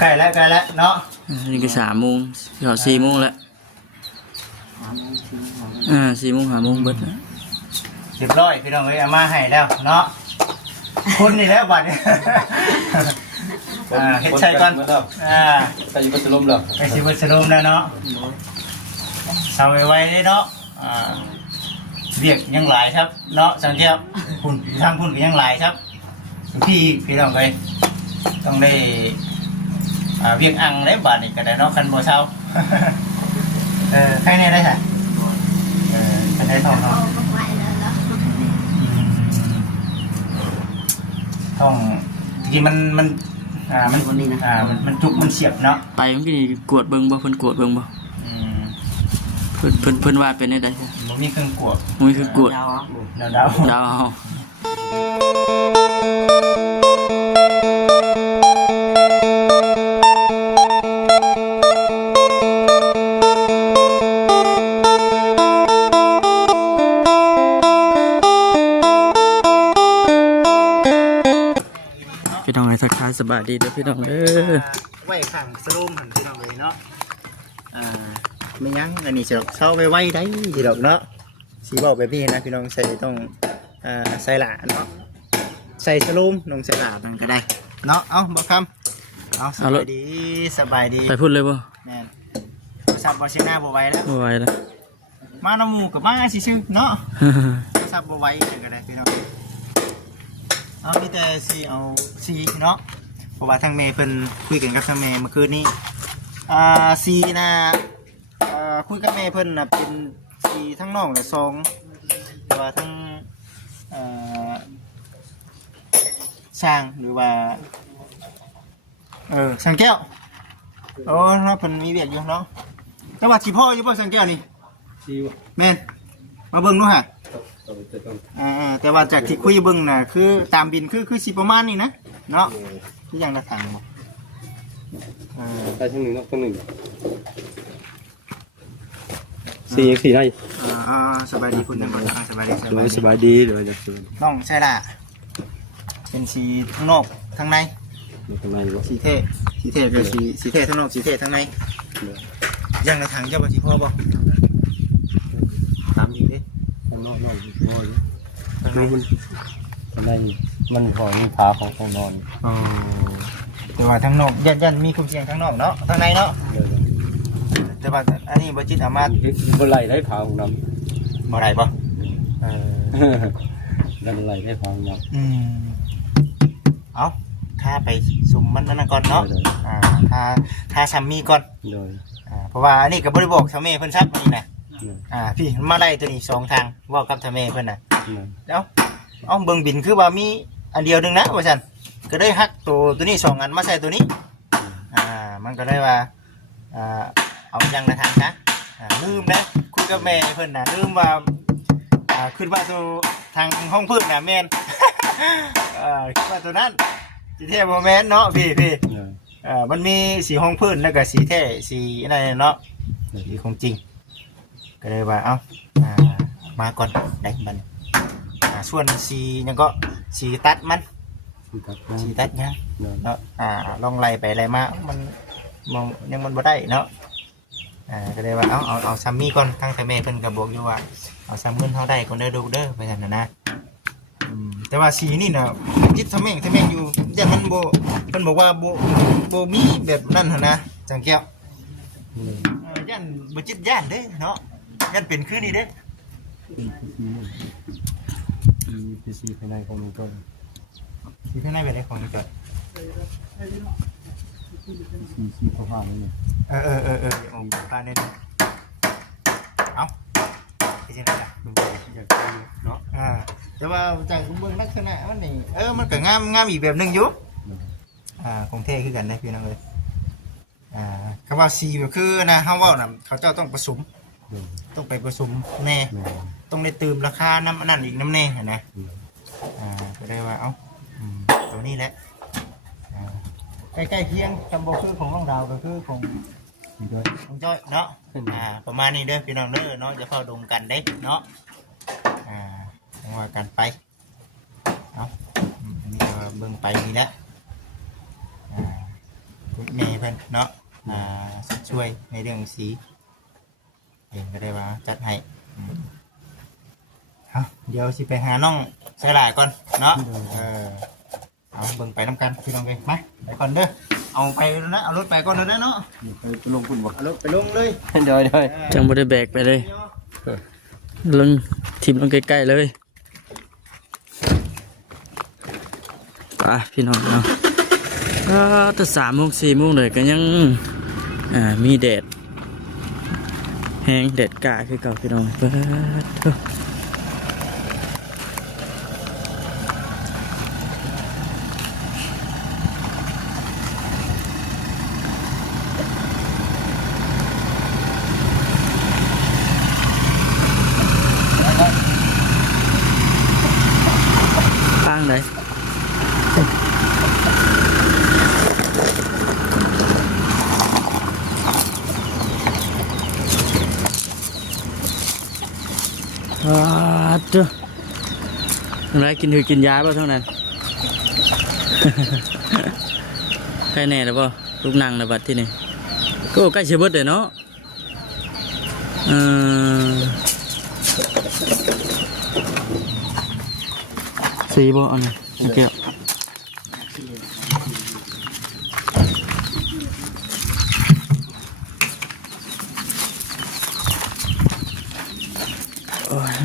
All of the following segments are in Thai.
ใกล้แล้วเนาะนี่ก็3 โมงเขา4 โมงแล้ว4 โมง5 โมงเบิดนะเรียบร้อยพี่น้องเอ้ยเอามาให้แล้วเนาะคุณนี่แล้วบัดนี้เฮ็ดใช่ก่อนไปอยู่พัทลุงแล้วไปสิพัทลุงแล้วเนาะสาวไว้ๆเนาะเรียกยังหลายครับเนาะสังเกตคุณทางคุณก็ยังหลายครับพี่น้องเอ้ยต้องได้เวียงอังได้บาดนี่ก็ได้เนาะคันบ่เช้าใครเนี่ยได้ค่ะคันได้ทองเนาะทองที่มันจุกมันเสียบเนาะไปเมื่อกี้กวดเบิ่งบ่เพิ่นกวดเบิ่งบ่เพิ่นว่าเป็นได้ใดบ่มีเครื่องกวดบ่มีเครื่องกวดดาวพี่น้องให้ทักทายสบายดีเด้อพี่น้องเด้อไว้ข้างสโลมหันพี่น้องเลยเนาะไม่ยั้งอันนี้สิดอกเซาไปไว้ได้สิดอกเนาะสีบอกแบบนี้นะพี่น้องใส่ต้องใส่หลาเนาะใส่สโลมลงใส่หลามันก็ได้เนาะเอาบอกคำเอาสบายดีไปพูดเลยบ่แม่นซับบ่เสียหน้าบ่ไหวแล้วบ่ไหวแล้วมาน้ำหมูกับมาซื่อเนาะซับบ่ไหวก็ได้พี่น้องเอามีแต่สีเอาสีเนาะเพราะว่าทางเมย์เพิ่นคุยกันกับทางเมย์เมื่อคืนนี้สีนะคุยกับเมย์เพิ่นน่ะเป็นสีทั้งน้องและ2แต่ว่าทั้งช่างหรือว่าช่างแก้วโอ้เนาะเพิ่นมีเวียกอยู่เนาะแต่ว่าสิพ่ออยู่บ่ช่างแก้วนี่สิแม่นมาเบิ่งดูฮะแต่ว่าจากที่คุยเบิ่งน่ะคือตามบินคือสิประมาณนี้นะเนาะที่ยังระถางบ่ได้ทั้งหนึ่งเนาะทั้งหนึ่ง4 ได้สบายดีคุณจังบ่สบายดีเดี๋ยวจะชวนน้องใช่ล่ะเป็นสีทั้งนอกทั้งในสีเท่ก็สีเท่ทั้งนอกสีเท่ทั้งในยังระถางเจ้าบ่สิพ่อบ่ถามอีกดิข้างนอกพ่อข้างในมันพอมีขาของนอนแต่ว่าทั้งนอกยันมีคุ้มเสียงทั้งนอกเนาะทั้งในเนาะแต่ว่าอันนี้บ่จิตอามาบ่ไหลได้ขาของน้บ่ไหลบ่ดันไหลได้ขาของน้เอาถ้าไปสุ่มมันนั่นก่อนเนาะถ้าซัมมี่ก่อนเพราะว่าอันนี้ก็บ่ได้บอกทำเมเพิ่นซับนี่นะพี่มาได้ตัวนี้2ทางบอกกับทำเมเพิ่นน่ะเอาเบิ่งบินคือว่ามีอันเดียวนึงนะว่าซั่นก็ได้ฮักตัวนี้2อันมาใส่ตัวนี้มันก็ได้ว่าเอายังในทางนะลืมนะคุยกับแม่เพิ่นน่ะลืมว่าขึ้นว่าตัวทางห้องพื้นน่ะแม่นคิดว่าตัวนั้นสีเท่บ่แม่นเนาะพี่มันมีสีห้องพื้นแล้วก็สีเท่สีอะไรเนาะสีของจริงก็เลยว่าเอามาก่อนได้มันส่วนสียังก็สีตัดมันสีตัดยังเนาะลองไล่ไปไล่มามันยังมันบ่ได้เนาะก็เลยว่าเอาซัมมี่ก่อนทั้งแต่แม่เพิ่นก็บอกอยู่ว่าเอาซัมเงินเท่าได้ก่อนเด้อดูเด้อไปซั่นนะแต่ว่าสีนี่น่ะจิตทำแม่งอยู่ยันมันบ่เพิ่นบอกว่าบ่มีแบบนั้นหั่นนะจังแก้วยันบ่จิตย่านเด้เนาะยันเป็นคือนี่เด้สีภายในของมันก็สีภายในเป็นของมันก็สีผ้านี่ของผ้านี่เอาเป็นจังได๋ล่ะอยากเนาะแต่ว่าจากเบื้องลักษณะมันนี่มันก็งามอีกแบบนึงอยู่คงเท่คือกันนะพี่น้องเอ้ยคำว่าสีก็คือนะเฮาเว้าน่ะเขาเจ้าต้องผสมต้องไปผสมแน่ต้องได้ตื่มราคาน้ำนั่นอีกน้ำแน่นะก็ได้ว่าตัวนี้แหละใกล้ๆเคียงคำบอกคือของน้องดาวก็คือของจ้อยเนาะประมาณนี้เด้อพี่น้องเด้อเนาะจะเข้าดงกันได้เนาะว่ากันไปอันนี้เบิ่งไปนี่แหละ ก แม่เพิ่นเนาะช่วยในเรื่องสีเองก็ได้ว่าจัดให้เดี๋ยวสิไปหาน้องใส่หลายก่อนเนาะเอาเบิ่งไปน้ำกันพี่น้องไปมาไปก่อนเด้อเอาไปนะเอารถไปก่อนเลยนะเนาะไปลงคุณบ่ เอารถไปลงเลย เดี๋ยว จังบ่ได้แบกไปเลยลงทิ่มลงใกล้ๆเลยไปพี่น้องเนาะถ้า3 โมง 4 โมงเลยก็ยังมีแดดแห้งแดดกะคือเก่าพี่น้องเปิดเถอะตั้งเลยเจ้าอะไรกินหือกินยาป่ะเท่านั้น ใครแน่หรือเปล่าลูกนั่งนะบัดที่นี่ก็ใกล้เชเบิร์ดเลยเนาะสีบ่อันนี้โอเค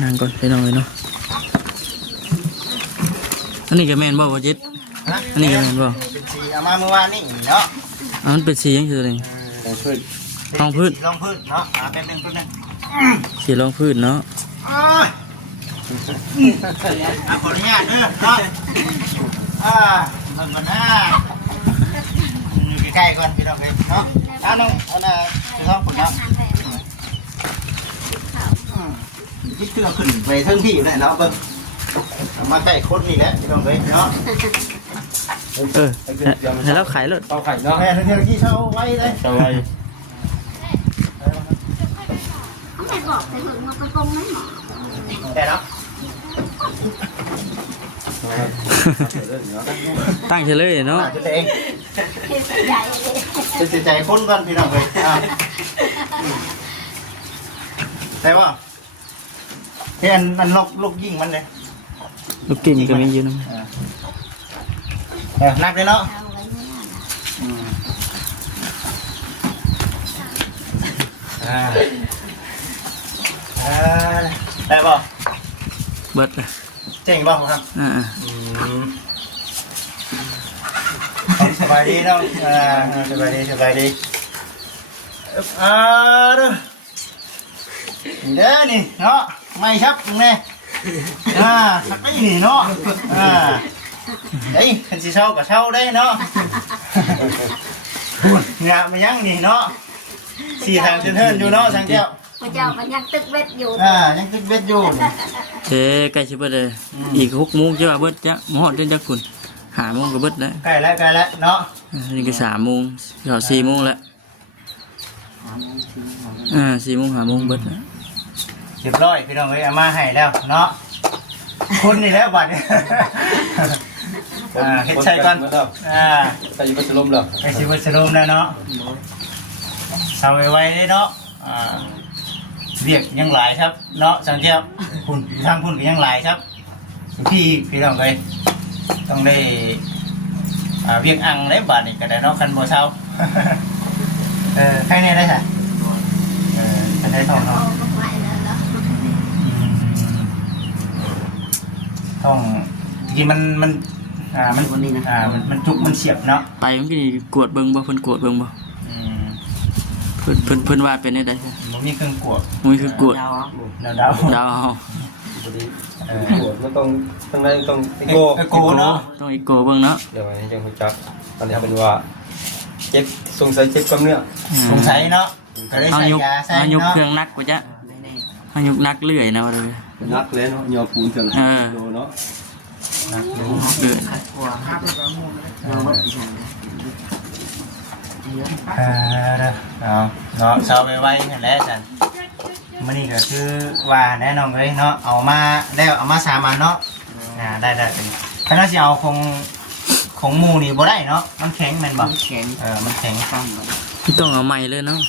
นั่งก่อนไปนอนเลยเนาะอันนี้ก็แมนบ่วะจิตอันนี้ก็แมนบ่เป็นสีเอามาเมื่อวานนี่เนาะอันนั้นเป็นสียังคืออะไรรองพื้นรองพื้นเนาะแป๊บนึงสีรองพื้นเนาะขออนุญาตเนาะมันก่อนนะอยู่ใกล้ๆก่อนพี่น้องเลยเนาะน้องอันน่ะคือท้องผมเนาะที่คือเราขึ้นไปเทิงที่อยู่เนี่ยเนาะเบิ้งมาใกล้คนนี่แหละพี่น้องเลยเนาะให้เราขายเลยเอาไข่เนาะแม่เที่ยวที่เช่าไว้เลยเช่าไว้ไม่บอกแต่หึงมันก็คงไม่เหมาะแต่เนาะตั้งเฉลยเนาะตัวเองจะใจคนกันพี่น้องเลยใช่ป่ะเห็นมันลกยิงมันเลยลูกกิ่งก็ไม่ยืนนักเลยเนาะได้ป่ะเบิดเจ๋งป่ะครับสบายดีเนาะสบายดีเด้อนี่เนาะไม่ชับนี่ชักไม่หนีเนาะเฮ้ยคันสิเช่ากับเช่าได้เนาะเนี่ยมายังนี่เนาะ4 ทางเทินอยู่เนาะทางเจ้าพระเจ้ามันยังตึกเบ็ดอยู่ยังตึกเบ็ดอยู่ใกล้ชิบเลยอีก6 โมงจะว่าเบิดจะมอดเดินจักคุณ5 โมงก็เบิดแล้วใกล้แล้วเนาะนี่ก็3 โมง4 โมงแล้ว4 โมง 5 โมงเบิดแล้วเรียบร้อยพี่น้องเอ้ยเอามาให้แล้วเนาะคนนี่แล้วบัดนี้เฮ็ดใช่ก่อนไปอยู่บัสลมแล้วไปสิบัสลมแล้วเนาะเศร้าไว้เนาะเรียกยังหลายครับเนาะสังเกตคุณทางคุณก็ยังหลายครับพี่น้องเอ้ยต้องได้เวียงอังได้บัดนี้ก็ได้เนาะคันบ่เศร้าใครเนี่ยได้ค่ะคันได้ทองเนาะต้องที่มันจุกมันเสียบเนาะไปมันก็กวดเบิ่งบ่เพิ่นกวดเบิ่งบ่เพิ่นว่าเป็นได้ใช่บ่มีเครื่องกวดมีเครื่องกวดดาวกวดมันต้องทางในต้องอีโก้เนาะต้องอีโก้เบิ่งเนาะเดี๋ยวนี้จังฮู้จักตอนนี้เป็นว่าเจ็บสงสัยเจ็บกล้ามเนื้อสงสัยเนาะก็ได้ใส่ยาใส่เนาะเครื่องนักกว่าจ้ะยุกนักเลื่อยนะเลยนักเลยเนาะยอปูนจังโลเนาะเลื่อยเนาะเช้าไวๆเห็นแล้วจันมื้อนี้ก็คือว่าแน่นอนเลยเนาะเอามา3 อันเนาะได้ถ้าเราสิเอาคง ของหมูนี่บ่ได้เนาะมันแข็งแม่นบ่ แข็ง มันแข็ง ข้ามมัน ต้องเอาใหม่เลยเนาะ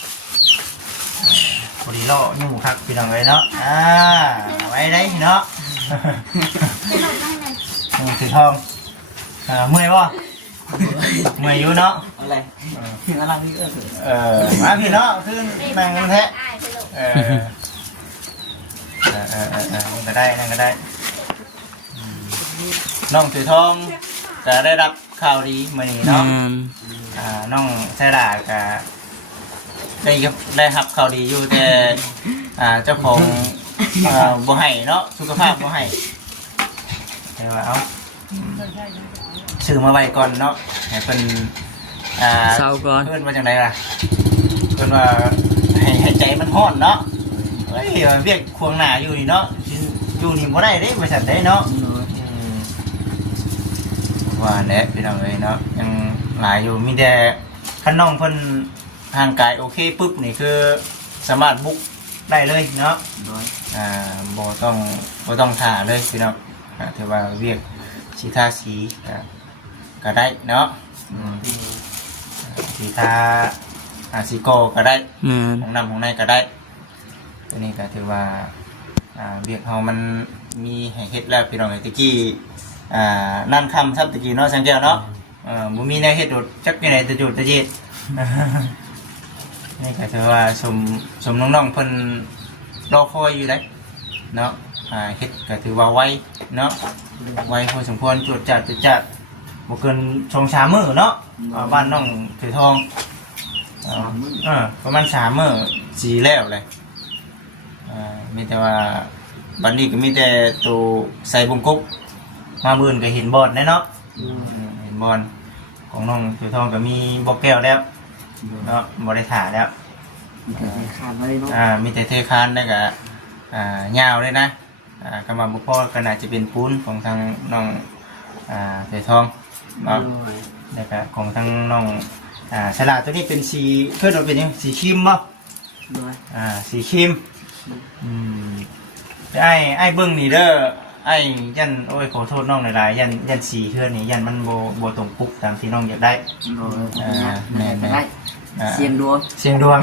พอดีเลาะยุ่งคักพี่น้องเลยเนาะไว้ได้เนาะ ไปลงได้เลย สีทองเมื่อยบ่เมื่อยอยู่เนาะ อะไรอะไรนี่มาพี่เนาะขึ้นนั่งกันแท้ อายไปลง นั่งก็ได้นั่งก็ได้น้องสีทองจะได้รับข่าวดีมื้อนี้เนาะน้องไซดาก็ได้รับข่าวดีอยู่แต่เจ้าของบ่ให้เนาะสุขภาพบ่ให้แต่ว่าเอาซื้อมาไว้ก่อนเนาะให้เพิ่นเศร้าก่อน เพิ่นว่าจังไดล่ะเพิ่นว่าให้ใจมันร้อนเนาะเฮ้ยเรียกควงหน้าอยู่นี่เนาะอยู่นี่บ่ได้เด้บ่ซั่นได้เนาะว่าแหละพี่น้องเอ้ยเนาะยังหลายอยู่มีแต่คันน้องเพิ่นร่างกายโอเคปึ๊บนี่คือสามารถบุกได้เลยเนาะบ่ต้องท่าเลยพี่น้องถือว่าเรียกสีทาสีก็ได้เนาะสีทาสีโกก็ได้ของนำของในก็ได้ตัวนี้ก็ถือว่าเรียกเฮามันมีให้เฮ็ดแล้วพี่น้องตะกี้นั่นคำซับตะกี้เนาะสังเกตเนาะบ่มีแนวเฮ็ดโดดจักอยู่ไหนตะจุดตะจีดนี่ก็ถือว่าสมน้องๆเพิ่นรอคอยอยู่ได้เนาะเฮ็ดก็ถือว่าไวเนาะไวพอสมควรจวดจัดบ่เกิน2-3 มื้อเนาะบ้านน้องถือทองประมาณ3 มื้อสีแล้วเลยมีแต่ว่าบัดนี้ก็มีแต่ตัวใส่บงกบมามื่นก็เห็นบอลแน่เนาะเห็นบอลของน้องถือทองก็มีบอกแก้วแล้วเนาะบ่ได้ถ่าแล้ว มีแต่เทคานไว้เนาะ มีแต่เทคานได้กับยาวเลยนะกำมาบุพพ่อก็น่าจะเป็นปูนของทางน้องเสยทองเนาะแล้วก็ของทางน้องฉลาดตัวนี้เป็นสีเพื่อนเราเป็นยังสีครีมเนาะสีครีมไอ้เบิ้งนี่เด้อไอ้ยันโอ้ยขอโทษน้องหลายๆยันสีเพื่อนนี่ยันมันโบตรงปุ๊บตามที่น้องอยากได้แม่ได้เสียงดวง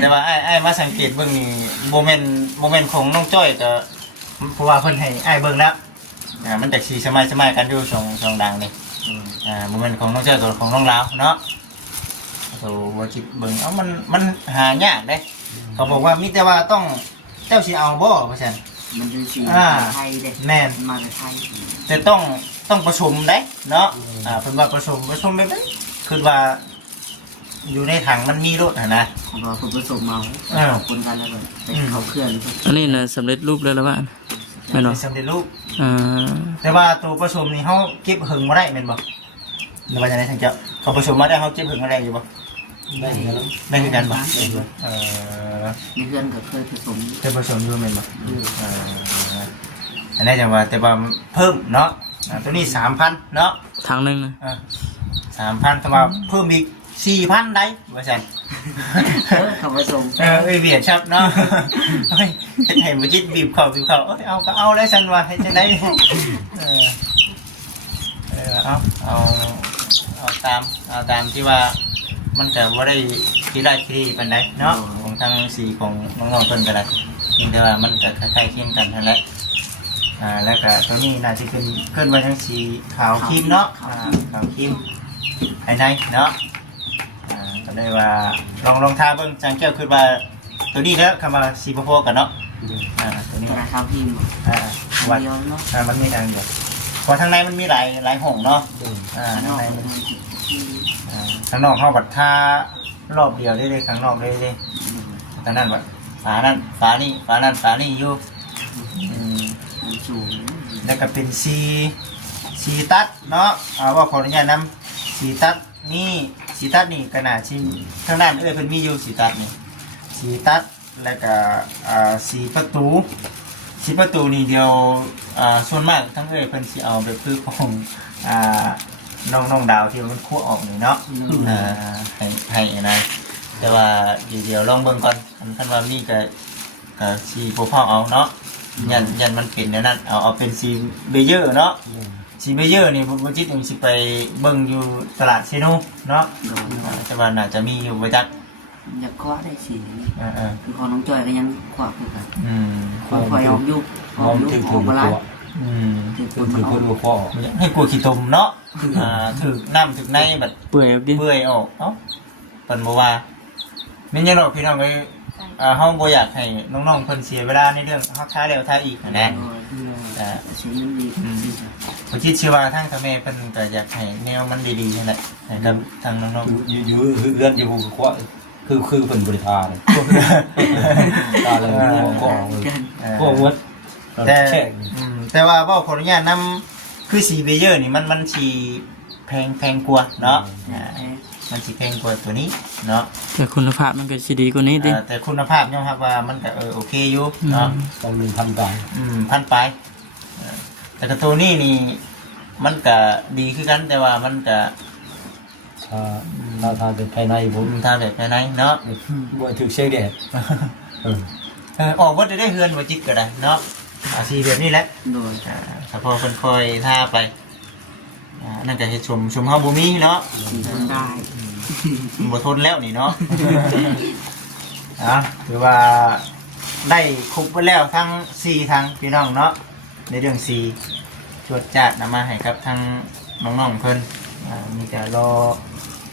แต่ว่าไอ้มาสังเกตเบิ่งนี่โมเมนต์ของน้องจ้อยแต่เพราะว่าเพิ่นให้ไอ้เบิ่งแล้วมันจากสีสมัยกันอยู่ช่องดังนี่โมเมนต์ของน้องจ้อยตัวของน้องลาวเนาะตัวว่าคิดเบิ่งมันหายากเด้เขาบอกว่ามีแต่ว่าต้องเจ้าสิเอาบ่ว่าซั่นมันเป็นสีไทยเด้แม่นมาจากไทยแต่ต้องผสมได้เนาะเพิ่นว่าผสมแบบนั้นคือว่าอยู่ในถังมันมีรสนะเราผสมมาคนกันแล้วแบบเขาเคลื่อนอันนี้นะสำเร็จรูปเลยแล้วบ้านไม่เนาะสำเร็จรูปแต่ว่าตัวผสมนี่เขาเก็บหึงมาได้เป็นบ่หรือว่าจะได้ทางเจ้าเขาผสมมาได้เขาเก็บหึงมาได้อยู่บ่ได้คือกันบ่มีเพื่อนก็เคยผสมอยู่เป็นบ่อันนี้จะว่าแต่ว่าเพิ่มเนาะตัวนี้ 3,000 เนาะทางนึงนะ3,000แต่ว่าเพิ่มอีก4,000ได้ว่าซั่นเขาผสมเบียดชับเนาะเห็นบ่จิตบีบเข้าเอาก็เอาแล้วซั่นว่าให้จังได๋เอาตามที่ว่ามันก็บ่ได้ที่ปานใดเนาะของทางสีของน้องๆเพิ่นก็ได้แต่ว่ามันก็คล้ายๆเคียงกันนั่นแหละแล้วก็ตัวนี้น่าจะขึ้นไว้ทั้งสีขาวครีมเนาะขาวครีมภายในเนาะก็ได้ว่าลองทาเบิ่งจังแก้วคือว่าตัวนี้แล้วคำว่าสีพอๆกันเนาะตัวนี้ขาวครีมวัดมันมีทางเดียวพอทางในมันมีหลายห้องเนาะทางในข้างนอกเขาบัดทารอบเดียวได้เลยข้างนอกได้เลยทางนั้นบัดฝานั้นฝานี่อยู่แล้วก็เป็นสีตัดเนาะว่าขออนุญาตนำสีตัดนี่ขนาดชิ้นข้างด้านเพิ่นมีอยู่สีตัดแล้วก็สีประตูนี่เดียวส่วนมากทั้งเพิ่นสิเอาแบบคือของน้องดาวที่มันคั่วออกนี่เนาะให้นะแต่ว่าเดี๋ยวลองเบิ่งก่อนคันว่ามีก็สีพวกพ่อเอาเนาะยันมันเป็นนั่นเอาเป็นสีเบเยอร์เนาะ สีเบเยอร์นี่บ่จิตยังสิไปเบิ่งอยู่ตลาดเซโนเนาะ โดย แต่ว่าน่าจะมีอยู่บ่จัก อยากคว้าได้สิ เออ คือของน้องจอยก็ยังคว้าคือกัน อืม คอยออกยุบออกยุบ ถึง ออกมาไล่ อืม ถึงค ถึ น ง มันอ ค อก นหัวข้อ ให้กลัวขี้ตมเนาะถึกน้ำถึกในบัด เปื่อยเอาดิ เบื่อยออกเอ้าเพิ่นบ่ว่าแม่นยังดอกพี่น้องเอ้ยเฮาบ่อยากให้น้องๆเพิ่นเสียเวลาในเรื่องฮักท้าแล้วท้าอีกนั่นแหละ เสียงมันดี ผมคิดเชื่อว่าทางทางแม่เพิ่นก็อยากให้แนวมันดีๆนั่นแหละให้กับทางน้อง อยู่เรือนอยู่หัวข้อคือเป็นบริทาเลยตาเลยหัวข้อ ๆ ข้อวัด แต่ แช่ง แต่ว่าเว้าขออนุญาตนำคือสีเบเยอร์นี่มันสิแพงกว่าเนาะมันสิแพงกว่าตัวนี้เนาะ แต่คุณภาพมันก็สิดีกว่านี้ดิ แต่คุณภาพยอมรับว่ามันก็โอเคอยู่เนาะ ต้องมีทำการ พันปลายแต่กระตัวนี้นี่มันก็ดีคือกันแต่ว่ามันก็ ถ้าเป็นภายในผม ทาแบบภายในเนาะ บ่ถึงเช็คแดด ออกวัดได้เฮือนว่าจิตก็ได้เนาะสีแบบนี้แหละ โดย ถ้าพอเพิ่นคอยท่าไปนั่นก็เฮ็ดชมเฮาบ่มีเนาะ ได้ บ่ทนแล้วนี่เนาะ ถือว่าได้ครบไปแล้วทั้ง4ทางพี่น้องเนาะในเรื่อง4จวดจัดนำมาให้กับทั้งน้องๆเพิ่นมีแต่รอ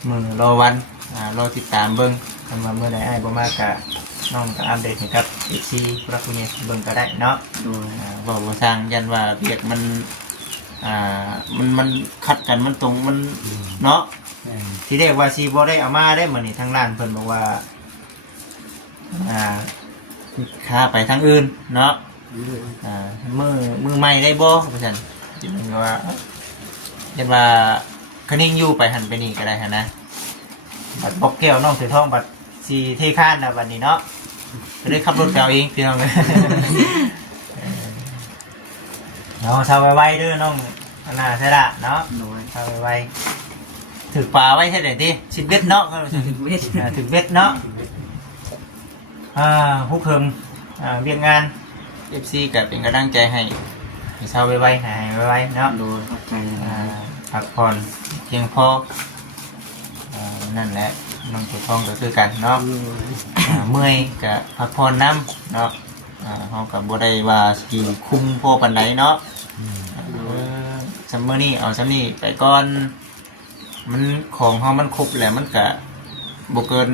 มือรอวันรอติดตามเบิ่งคันว่าเมื่อใดอ้ายบ่มาก็น้องก็อัปเดตให้กับ FC ผู้รักผู้ใหญ่เบิ่งก็ได้เนาะ โดย บ่สร้างยันว่าเบียกมันมันขัดกันมันตรงมันเนาะที่เรียกว่าซีบ่ได้เอามาได้เหมือนนี่ทางร้านเพิ่นบอกว่าค่าไปทางอื่นเนาะมือใหม่ได้บ่ว่าซั่นจิตมันก็ว่ายันว่าคนิ่งอยู่ไปหันไปนี่ก็ได้หั่นนะบัดบอกแก้วน้องถือทองบัดสิเทคานน่ะบัดนี้เนาะจะได้ขับรถเก่าเองพี่น้อง เนาะทำไวๆเด้อน้องน่าใช่ละเนาะ โดย ทำไวๆถือปลาไว้ใช่ไหมดิสิบเบ็ดเนาะถือเบ็ดเนาะฮุกเฮิมเวียงงาน FC ก็เป็นกำลังใจให้เช้าไวๆหายไวๆเนาะ โดยเข้าใจ พักผ่อนเพียงพอนั่นแหละน้องตัวทองก็คือกันเนาะเมื่อยก็พักผ่อนน้ำเนาะเขากับบัได้ว่าสกีคุ้มพอปันไดเนาะซัมเมอร์นี่เอาซัมนี่ไปก่อนมันของเขามันครบแหละมันกะบเกิน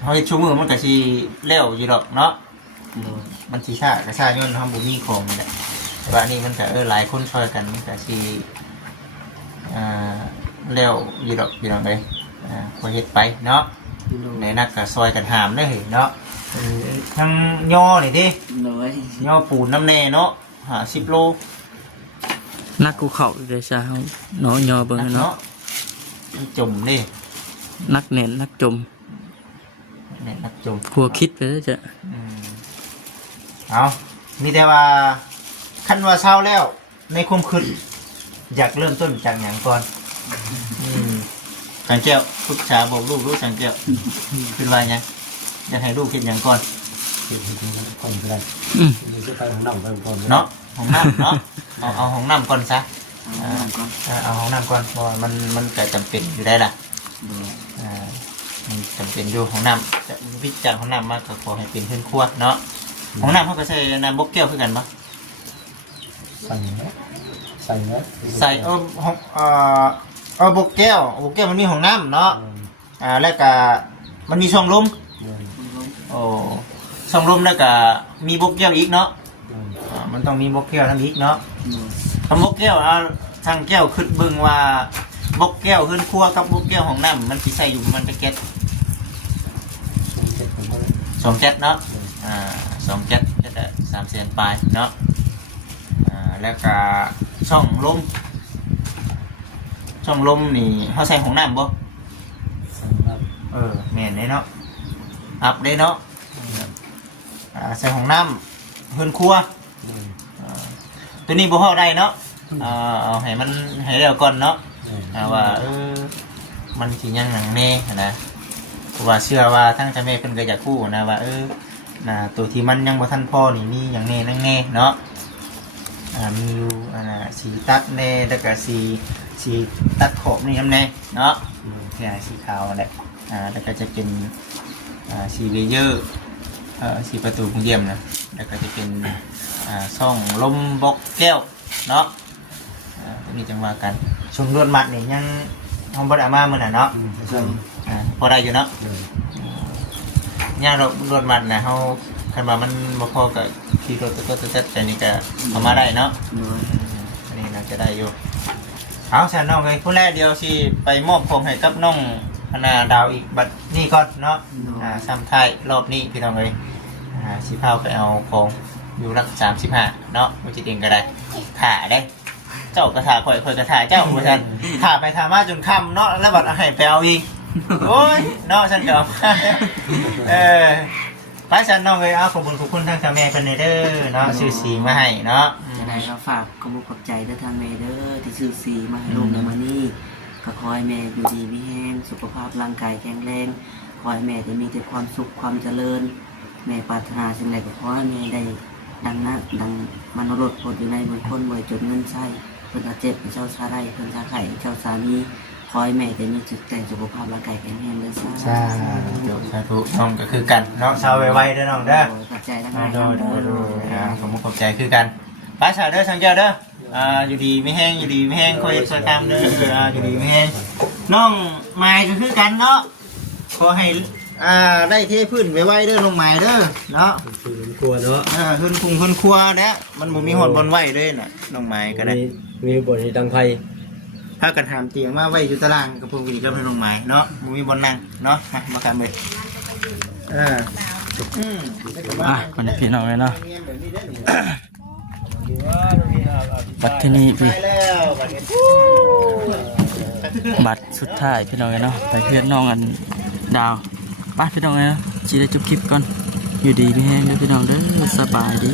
เขาชั่วมือมันกะชีเลี้ยวอยู่ดอกเนาะ โดย มันชีชากระชากย้อนเขาบุมีของแหละแต่ว่านี่มันกะหลายคนช่วยกันมันกะชีเลี้ยวอยู่ดอกอยู่ดอกเลยพอเฮ็ดไปเนาะในนักกะซอยกันหามได้เห็นเนาะทั้งย่อนี่ดิ โดย ย่อปูนน้ำแน่เนาะ10 โล นักกูเข้าเดชาเฮาเนาะยอเบิ่งเนาะ มันจุ่มดิ นักเน้นนักจม เนี่ยนักจุ่ม หัวคิดไปแล้วจะ เอามีแต่ว่าคันว่าเช้าแล้วในความคิดอยากเริ่มต้นจากอย่างก่อนสังเกตพุทธาบอกลูกรู้สังเกตเป็นว่าไงอยากให้ลูกคิดอย่างก่อน เก็บคนก็ได้จะไปของน้ำไปก่อน เนาะห้องน้ำเนาะเอาห้องน้ำก่อนซะ ก่อน เอาห้องน้ำก่อนเพราะว่ามันก็จำเป็นอยู่ได้ล่ะ โดย มันจำเป็นอยู่ห้องน้ำจะวิจารณ์ห้องน้ำมากก็ขอให้เป็นเพื่อนครัวเนาะห้องน้ำเขาก็ใช้น้ำบกแก้วคือกันปะ ใส่เนื้อใส่เนื้อ ใส่ห้องบกแก้วมันมีห้องน้ำเนาะแล้วก็มันมีช่องลมโอ้ช่องลมแล้วก็มีบกแก้วอีกเนาะมันต้องมีบกแก้วน้ำอีกเนาะคำบกแก้วทางแก้วขึ้นเบิ่งว่าบกแก้วขึ้นครัวกับบกแก้วห้องน้ำมันสิใส่อยู่มันจะแก๊ส2 แก๊สเนาะ2 แก๊สจะ300,000 ปลายเนาะแล้วก็ช่องลมนี่เขาใส่ห้องน้ำบ่แม่นเลยเนาะอับเลยเนาะใส่ห้องน้ำเฮือนครัวตัวนี้บ่ฮอดได้เนาะเอาให้มันให้แล้วก่อนเนาะว่ามันสิยังหนังแน่นะเพราะว่าเชื่อว่าทั้งเจ้าแม่เพิ่นก็อยากคู่นะว่าตัวที่มันยังบ่ทันพอนี่มีหยังแน่นั่งแน่เนาะ มีอยู่สีตัดแน่แล้วก็สีตัดขอบนี่ทำแน่เนาะที่สีขาวแหละแล้วก็จะเป็นสีเลเยอร์สีประตูเยี่ยมนะแล้วก็จะเป็นช่องลมบล็อกแก้วเนาะตัวนี้จังว่ากันช่วงรวดมัดนี่ยังห้องบดอามาเมื่อน่ะเนาะพอได้อยู่เนาะย่างรวดมัดนะเขาคันว่ามันบ่พอกับขี่รถตัวแต่นี่ก็เอามาได้เนาะ โดย อันนี้น่าจะได้อยู่เอาฉันน้องเลยผู้แรกเดียวสิไปมอบผมให้กับน้องพนาดาวอีกบัดนี่ก่อนเนาะซ้ำท้ายรอบนี้พี่น้องเลยสิพาไปเอาของอยู่รัก35เนาะมันจะเองก็ได้ถ่าได้เจ้ากระถาข่อยกระถาเจ้าเหมือนกันถ่าไปถ่ามาจนค่ำเนาะแล้วบัดเอาให้ไปเอาอีกโอ้ยเนาะฉันก็เอาไปฉันน้องเลยเอาขอบคุณทางเจ้าแม่เป็นเด้อเนาะซื้อสีมาให้เนาะ จะได้ก็ฝากขอบคุณขอบใจเด้อทางแม่เด้อที่ซื้อสีมาให้ลูกในมื้อนี้ก็ขอให้แม่อยู่ดีมีแรงสุขภาพร่างกายแข็งแรงขอให้แม่จะมีแต่ความสุขความเจริญแม่ปรารถนาสิ่งใดก็ขอให้แม่ได้ดังมโนรสพดอยู่ในเมืองคนบ่จนเงินใช้เพิ่นจะเจ็บเจ้าชาไร่เพิ่นจะไข่เจ้าสามีขอให้แม่จะมีจิตใจสุขภาพร่างกายแข็งแรงเด้อสาธุ น้องก็คือกันเนาะชาวไวๆเด้อน้องเด้อ ขอบใจทั้งหลาย ขอบใจคือกันไปชาวเด้อสังเกตเด้ออยู่ดีไม่แห้งคอยสตามเด้ออยู่ดีไม่แห้งน้องไม้ก็คือกันเนาะขอให้ได้เทพื้นไวๆเด้อน้องไม้เด้อเนาะ กลัวเนาะ พื้นคุงพื้นครัวเนี่ยมันบ่มีหอดบนไหวเลยน่ะน้องไม้ก็ได้ มีบทในดังไฟ ถ้ากันถามเตียงมาไว้อยู่ตารางกับพวกวิธีกับน้องไม้เนาะบ่มีบนนั่งเนาะมากันเลยคนนี้พี่น้องเลยเนาะบัตรที่นี่พี่บัตรสุดท้ายพี่น้องเลยเนาะไปเพื่อนน้องกันดาวไปพี่น้องเลยเนาะชีได้จบคลิปก่อนอยู่ดีพี่แห้งเด้อพี่น้องเด้อสบายดี